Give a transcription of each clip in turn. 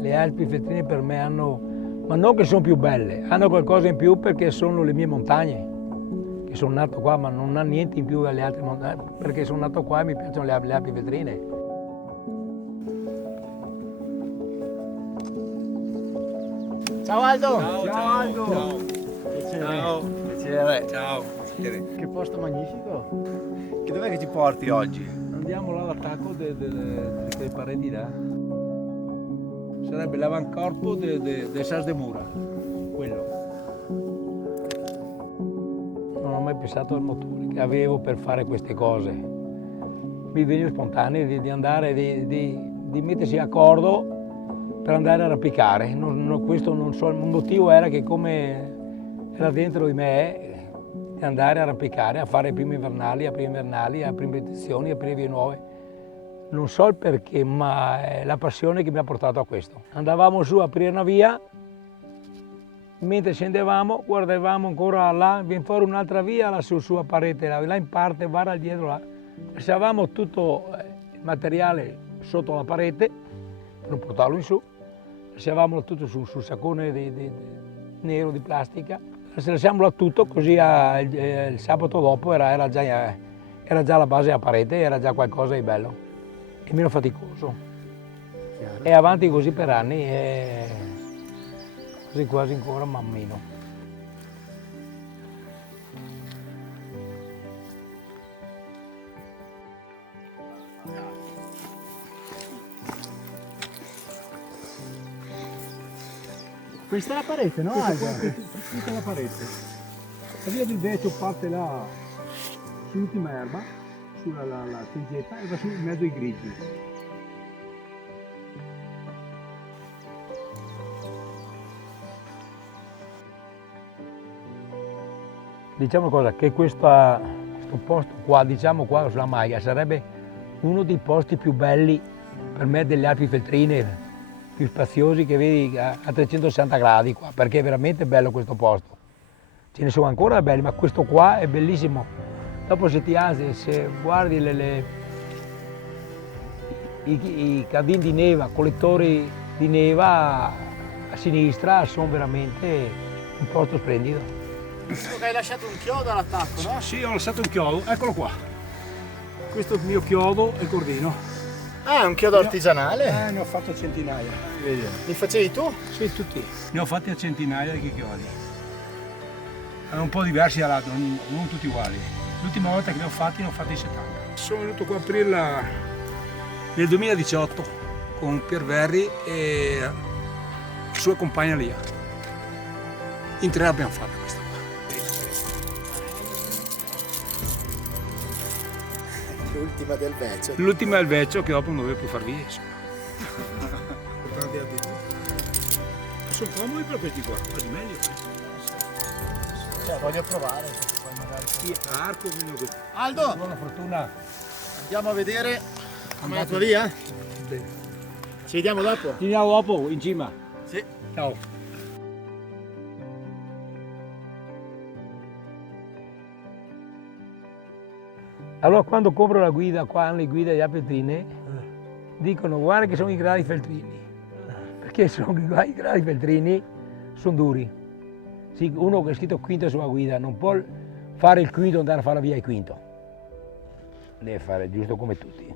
Le Alpi Feltrine per me hanno, ma non che sono più belle, hanno qualcosa in più perché sono le mie montagne. Che sono nato qua, ma non ha niente in più dalle altre montagne, perché sono nato qua e mi piacciono le Alpi Feltrine. Ciao Aldo! Ciao Aldo! Ciao! Ciao! Piacere! Ciao! Che posto magnifico! Che dov'è che ci porti oggi? Andiamo là all'attacco delle pareti là. Sarebbe l'avancorpo del Sas de Mura, quello. Non ho mai pensato al motore che avevo per fare queste cose. Mi veniva spontaneo di andare, di mettersi d'accordo per andare a arrampicare. Questo non so, il motivo era che come era dentro di me di andare a arrampicare, a fare prime invernali, a prime edizioni, a prime vie nuove. Non so il perché, ma è la passione che mi ha portato a questo. Andavamo su a aprire una via, mentre scendevamo guardavamo ancora là, viene fuori un'altra via là su a parete, là in parte, guarda dietro là. Lasciavamo tutto il materiale sotto la parete per non portarlo in su, lasciavamo tutto sul saccone nero di plastica, lasciamolo tutto così il sabato dopo era già la base a parete, era già qualcosa di bello e meno faticoso. E avanti così per anni e così quasi ancora man meno. Questa è la parete, no Aldo? Questa è la parete. La via del Vecio parte là sull'ultima erba, sulla la tingetta e va su in mezzo ai grigi. Diciamo cosa, che questo posto qua, diciamo qua sulla Maia, sarebbe uno dei posti più belli per me delle Alpi Feltrine, più spaziosi che vedi a 360 gradi qua, perché è veramente bello questo posto. Ce ne sono ancora belli, ma questo qua è bellissimo. Dopo se ti alzi, se guardi i cadini di neva, collettori di neva a sinistra, sono veramente un posto splendido. Visto che hai lasciato un chiodo all'attacco, no? Sì, ho lasciato un chiodo, eccolo qua. Questo è il mio chiodo e cordino. Ah, è un chiodo artigianale? Ne ho fatto centinaia. Vedi. Li facevi tu? Sì, tutti. Ne ho fatti a centinaia di chiodi. Erano un po' diversi dall'altro, non tutti uguali. L'ultima volta che ne ho fatti 70. Sono venuto qua a aprirla nel 2018 con Pier Verri e la sua compagna Lia. In tre l'abbiamo fatta questa qua. L'ultima del Vecio. L'ultima è il vecchio che dopo non doveva più far via, insomma. Sono comodi però questi qua, quasi meglio. Cioè, voglio provare. Poi magari... Sì, arco, quindi Aldo, buona fortuna. andiamo a vedere com'è la tua via? Bene. Ci vediamo dopo? Ci vediamo dopo in cima. Sì. Ciao. Allora quando compro la guida, qua hanno le guide degli Alpi Feltrine, dicono guarda che sono i gradi feltrini, perché sono i gradi feltrini sono duri. Sì, uno che è scritto quinto sulla guida non può fare il quinto e andare a fare via il quinto, deve fare giusto come tutti.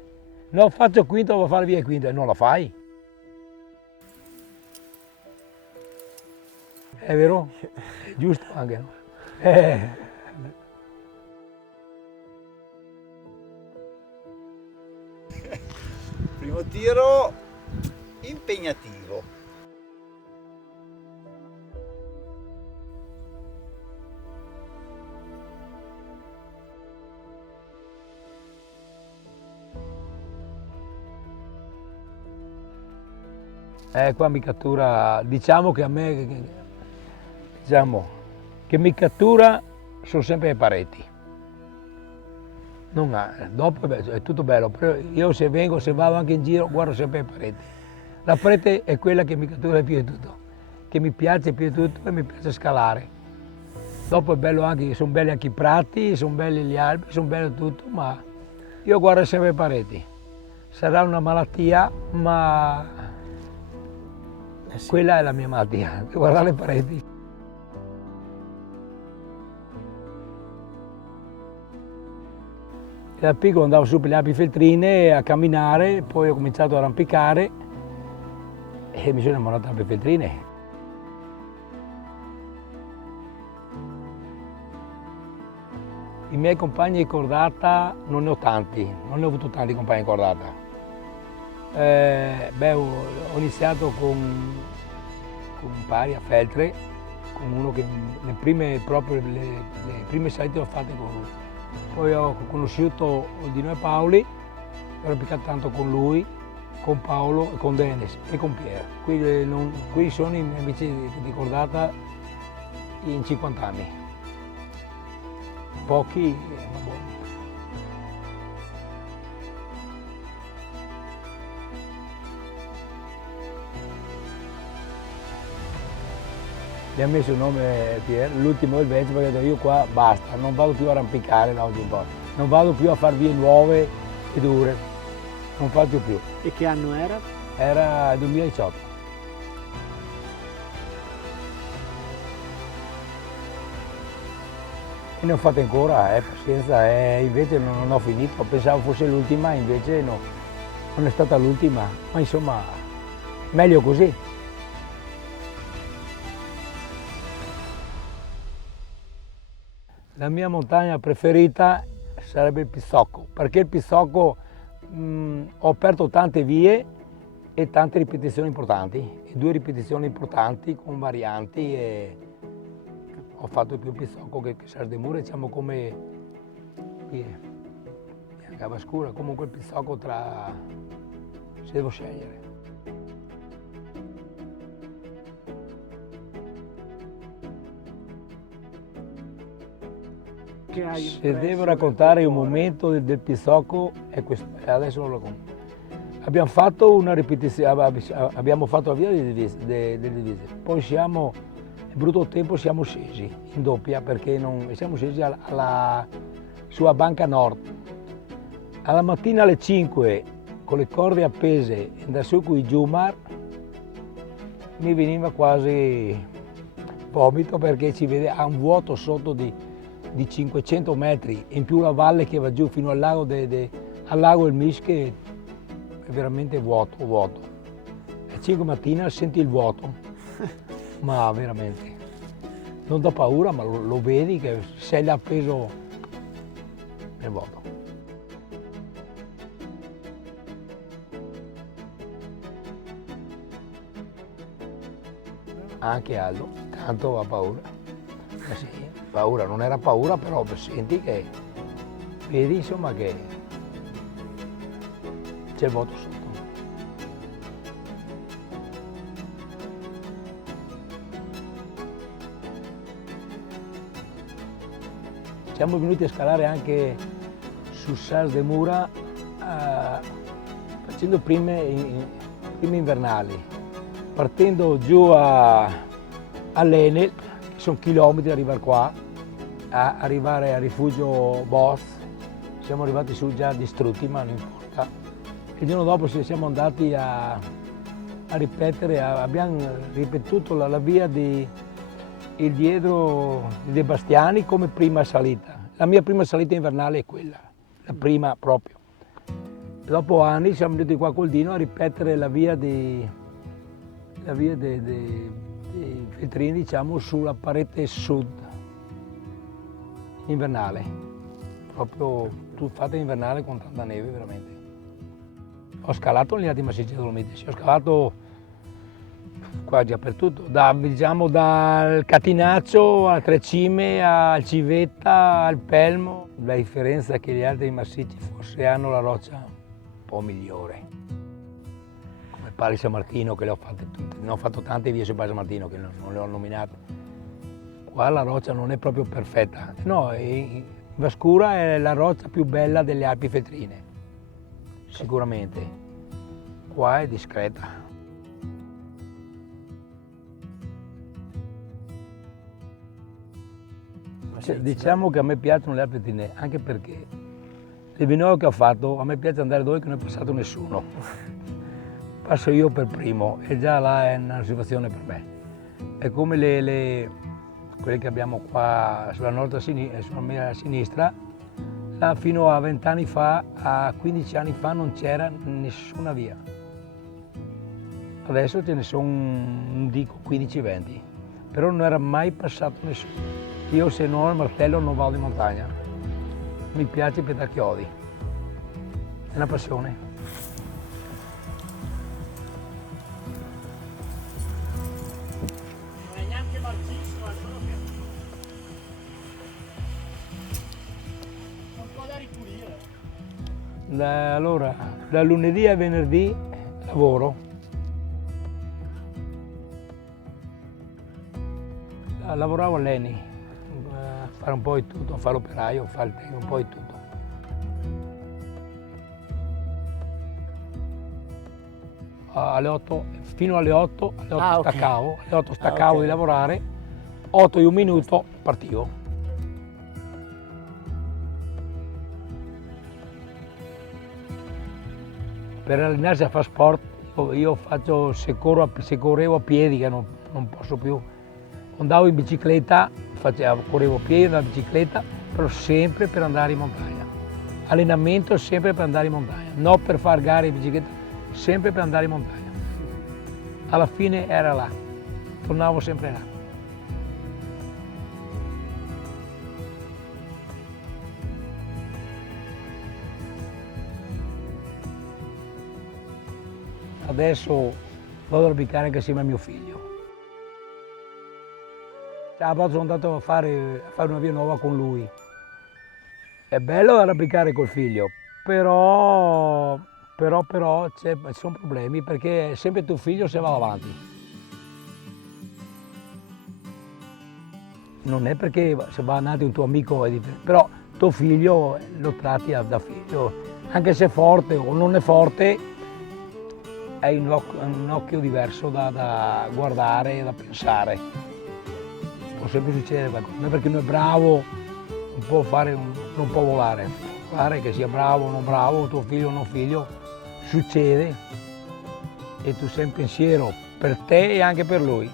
No, faccio il quinto, devo fare via il quinto e non lo fai. È vero? È giusto anche, no? Primo tiro impegnativo. Qua mi cattura, diciamo che a me, diciamo, che mi cattura sono sempre le pareti. Dopo è tutto bello, però io se vado anche in giro guardo sempre le pareti. La parete è quella che mi cattura più di tutto, che mi piace più di tutto e mi piace scalare. Dopo è bello anche, sono belli anche i prati, sono belli gli alberi, sono bello tutto, ma io guardo sempre le pareti. Sarà una malattia, ma quella è la mia malattia, guardare le pareti. Da piccolo andavo su per le api feltrine a camminare, poi ho cominciato a arrampicare e mi sono innamorato delle api feltrine. I miei compagni di cordata non ne ho tanti, non ne ho avuto tanti compagni di cordata. Ho iniziato con pari a Feltre, con uno che le prime salite le ho fatte con lui. Poi ho conosciuto Dino e Paoli, ho arrampicato tanto con lui, con Paolo, con Dennis e con Pier. Qui sono i miei amici di cordata in 50 anni. Pochi, ma buoni. Mi ha messo il nome Pier, l'ultimo del Veneto, perché ho detto io qua basta, non vado più a arrampicare da oggi in poi, non vado più a far vie nuove e dure, non faccio più. E che anno era? Era il 2018. E ne ho fatte ancora, pazienza, invece non ho finito, pensavo fosse l'ultima, invece no, non è stata l'ultima, ma insomma meglio così. La mia montagna preferita sarebbe il Pizocco, perché il Pizocco ho aperto tante vie e tante ripetizioni importanti, e 2 ripetizioni importanti con varianti e ho fatto più Pizocco che Sardemura, diciamo come Cavascura, comunque il Pizocco se devo scegliere. Se devo raccontare un momento del Pizocco è questo, adesso lo racconto. Abbiamo fatto una ripetizione, abbiamo fatto la via delle divise, poi è brutto tempo, siamo scesi in doppia perché siamo scesi sulla banca nord. Alla mattina alle 5 con le corde appese da su con i Giumar mi veniva quasi vomito perché ci vede a un vuoto sotto di 500 metri, in più la valle che va giù fino al lago del Mis che è veramente vuoto. Alle 5 mattina senti il vuoto, ma veramente. Non dà paura, ma lo vedi che sei là appeso nel vuoto. Anche Aldo, tanto ha paura. Sì, paura, non era paura, però senti che vedi insomma che c'è il vuoto sotto. Siamo venuti a scalare anche su Sardemura facendo prime invernali, partendo giù all'Enel, che sono chilometri ad arrivare qua, a arrivare al rifugio Boss. Siamo arrivati su già distrutti, ma non importa. Il giorno dopo siamo andati a ripetere, abbiamo ripetuto la via il diedro di De Bastiani come prima salita. La mia prima salita invernale è quella, la prima proprio. Dopo anni siamo venuti qua col Dino a ripetere la via dei feltrini, diciamo, sulla parete sud, invernale, proprio fatta invernale con tanta neve veramente. Ho scalato negli Alti Massicci Dolomitici, ho scalato quasi dappertutto, diciamo dal Catinaccio a Tre Cime, al Civetta, al Pelmo. La differenza è che gli altri massicci forse hanno la roccia un po' migliore. Come Pali San Martino, che le ho fatte tutte, ne ho fatto tante vie su Pali San Martino che non le ho nominate. Qua la roccia non è proprio perfetta, no, in Vascura è la roccia più bella delle Alpi Feltrine, sicuramente. Qua è discreta. Diciamo che a me piacciono le Alpetine, anche perché le Vinoie che ho fatto, a me piace andare dove non è passato nessuno. Passo io per primo e già là è una situazione per me. È come quelle che abbiamo qua sulla mia sinistra, là fino a 20 anni fa, a 15 anni fa non c'era nessuna via. Adesso ce ne sono, non dico 15-20, però non era mai passato nessuno. Io se non ho il martello non vado in montagna. Mi piace pedare chiodi. È una passione. Non è neanche marcissimo, è solo che un po' da ripulire. Allora, da lunedì a venerdì lavoro. Lavoravo all'ENI, a fare un po' di tutto, a fare l'operaio, a fare il tecnico, un po' di tutto. Alle 8, fino alle 8, Ok. staccavo, alle 8 staccavo Ok. di lavorare, 8 e un minuto partivo. Per allenarsi a fare sport, io faccio, se correvo a piedi, che non posso più, andavo in bicicletta, correvo a piedi, andavo in bicicletta, però sempre per andare in montagna. Allenamento sempre per andare in montagna, non per fare gare in bicicletta, sempre per andare in montagna. Alla fine era là, tornavo sempre là. Adesso vado a arrampicare anche assieme a mio figlio. Sabato sono andato a fare una via nuova con lui. È bello arrampicare col figlio, però ci sono problemi perché sempre tuo figlio se va avanti. Non è perché se va avanti un tuo amico è differente, però tuo figlio lo tratti da figlio, anche se è forte o non è forte, hai un occhio diverso da guardare e da pensare. Può sempre succedere qualcosa, non è perché uno è bravo non può volare, pare che sia bravo o non bravo, tuo figlio o non figlio, succede e tu sei in pensiero per te e anche per lui,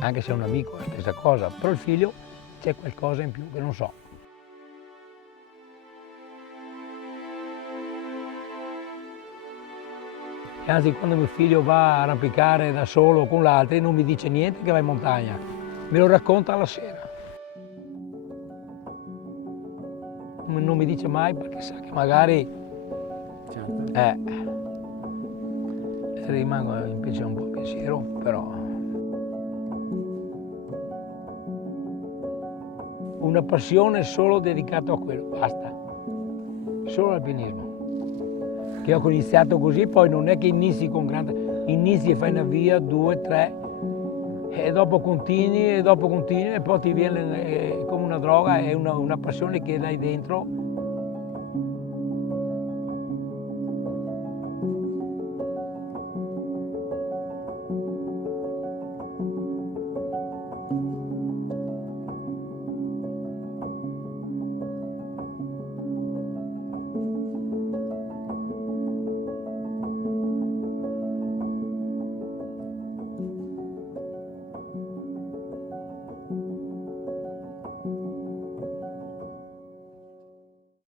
anche se è un amico è la stessa cosa, però il figlio c'è qualcosa in più che non so. E anzi, quando mio figlio va a arrampicare da solo con l'altro non mi dice niente che va in montagna, me lo racconta alla sera. Non mi dice mai perché sa che magari Certo. rimango invece un po' pensiero, però. Una passione solo dedicata a quello, basta. Solo alpinismo. Che ho iniziato così, poi non è che inizi e fai una via, 2, 3, e dopo continui e poi ti viene come una droga, è una passione che hai dentro